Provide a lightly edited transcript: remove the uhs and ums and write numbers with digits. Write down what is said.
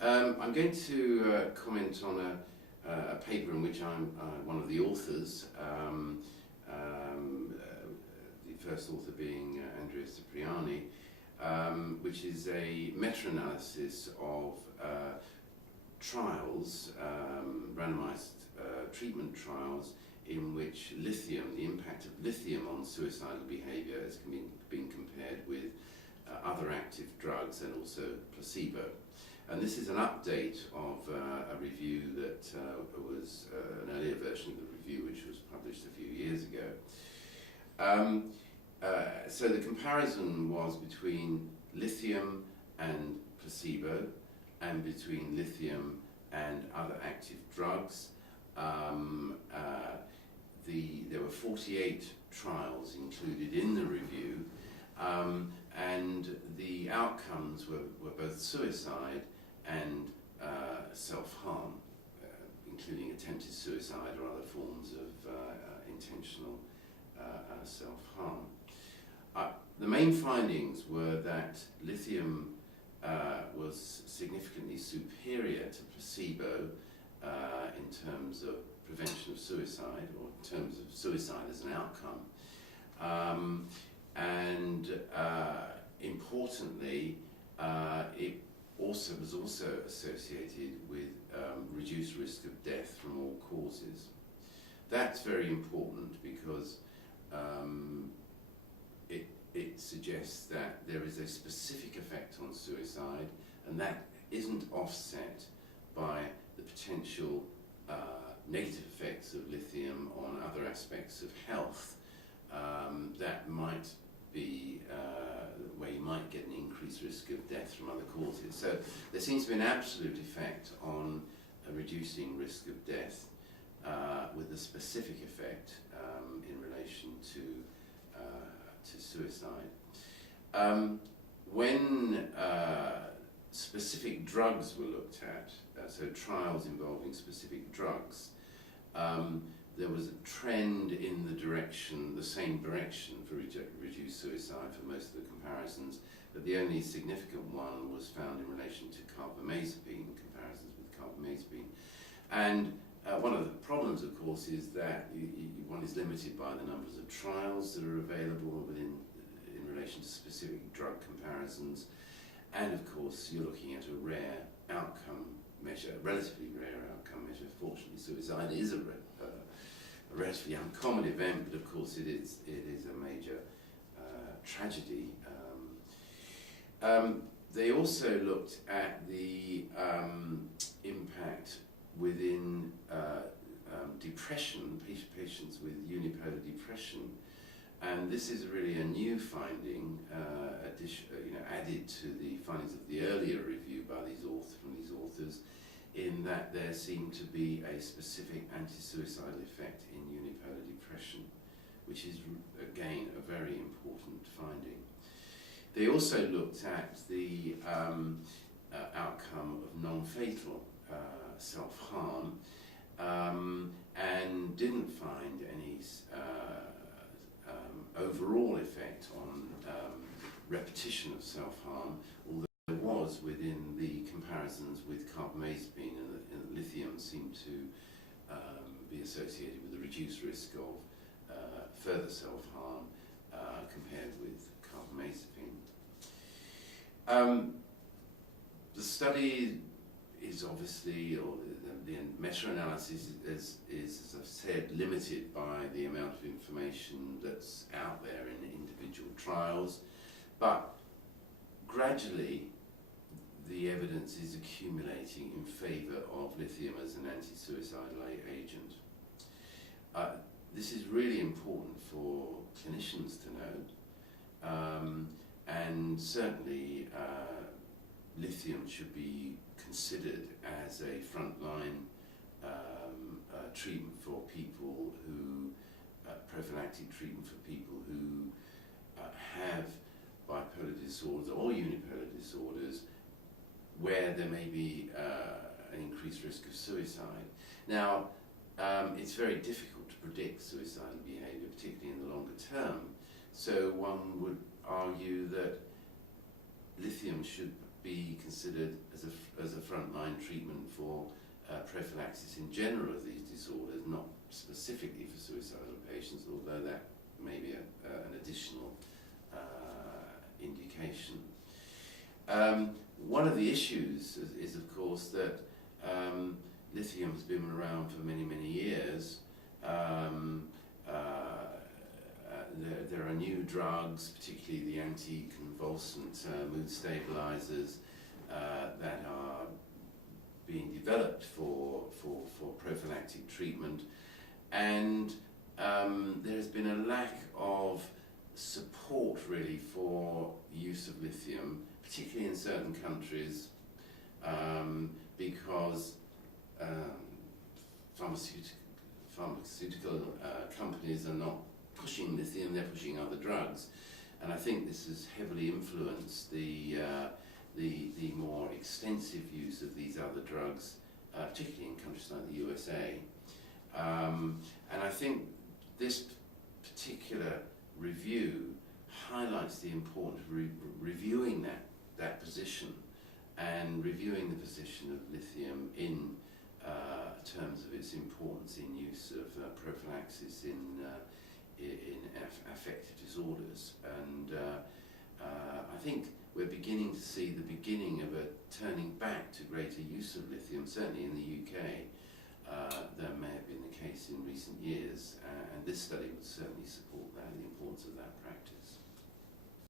I'm going to comment on a paper in which I'm one of the authors, the first author being Andrea Cipriani, which is a meta-analysis of trials, randomized treatment trials, in which lithium, the impact of lithium on suicidal behavior has been compared with other active drugs and also placebo. And this is an update of a review that was an earlier version of the review, which was published a few years ago. So the comparison was between lithium and placebo, and between lithium and other active drugs. There were 48 trials included in the review, and the outcomes were both suicide and self-harm, including attempted suicide or other forms of intentional self-harm. The main findings were that lithium was significantly superior to placebo in terms of prevention of suicide, or in terms of suicide as an outcome. Importantly, it was also associated with reduced risk of death from all causes. That's very important because it suggests that there is a specific effect on suicide, and that isn't offset by the potential negative effects of lithium on other aspects of health that might be where you might get an increased risk of death from other causes. So there seems to be an absolute effect on reducing risk of death with a specific effect in relation to suicide. When specific drugs were looked at, so trials involving specific drugs, there was a trend in the same direction for reduced suicide for most of the comparisons, but the only significant one was found in relation to carbamazepine, comparisons with carbamazepine. And one of the problems, of course, is that one is limited by the numbers of trials that are available in relation to specific drug comparisons, and of course you're looking at a rare outcome measure, a relatively rare outcome measure. Fortunately, suicide is a relatively uncommon event, but of course it is a major tragedy. They also looked at the impact within depression, patients with unipolar depression, and this is really a new finding, added to the findings of the earlier review by these authors, in that there seemed to be a specific anti-suicidal effect in unipolar depression, which is again a very important finding. They also looked at the outcome of non-fatal self-harm, and didn't find any overall effect on repetition of self-harm, although there was within the comparisons with carbamazepine, and lithium seemed to be associated with a reduced risk of further self-harm compared with carbamazepine. The study is obviously, or the meta-analysis is, as I've said, limited by the amount of information that's out there in individual trials, but gradually the evidence is accumulating in favour of lithium as an anti-suicidal agent. This is really important for clinicians to know, and certainly lithium should be considered as a frontline treatment for people who, prophylactic treatment for people who have bipolar disorders or unipolar disorders, where there may be an increased risk of suicide. Now, it's very difficult to predict suicidal behaviour, particularly in the longer term, so one would argue that lithium should be considered as a frontline treatment for prophylaxis in general of these disorders, not specifically for suicidal patients, although that may be an additional indication. One of the issues is of course that lithium has been around for many, many years. There are new drugs, particularly the anticonvulsant mood stabilizers, that are being developed for prophylactic treatment, and there has been a lack of support really for use of lithium, particularly in certain countries, because pharmaceutical companies are not pushing lithium, they're pushing other drugs. And I think this has heavily influenced the more extensive use of these other drugs, particularly in countries like the USA. And I think this particular review highlights the importance of reviewing that position and reviewing the position of lithium in terms of its importance in use of prophylaxis in affective disorders. And I think we're beginning to see the beginning of a turning back to greater use of lithium, certainly in the UK. That may have been the case in recent years, and this study would certainly support that, the importance of that practice.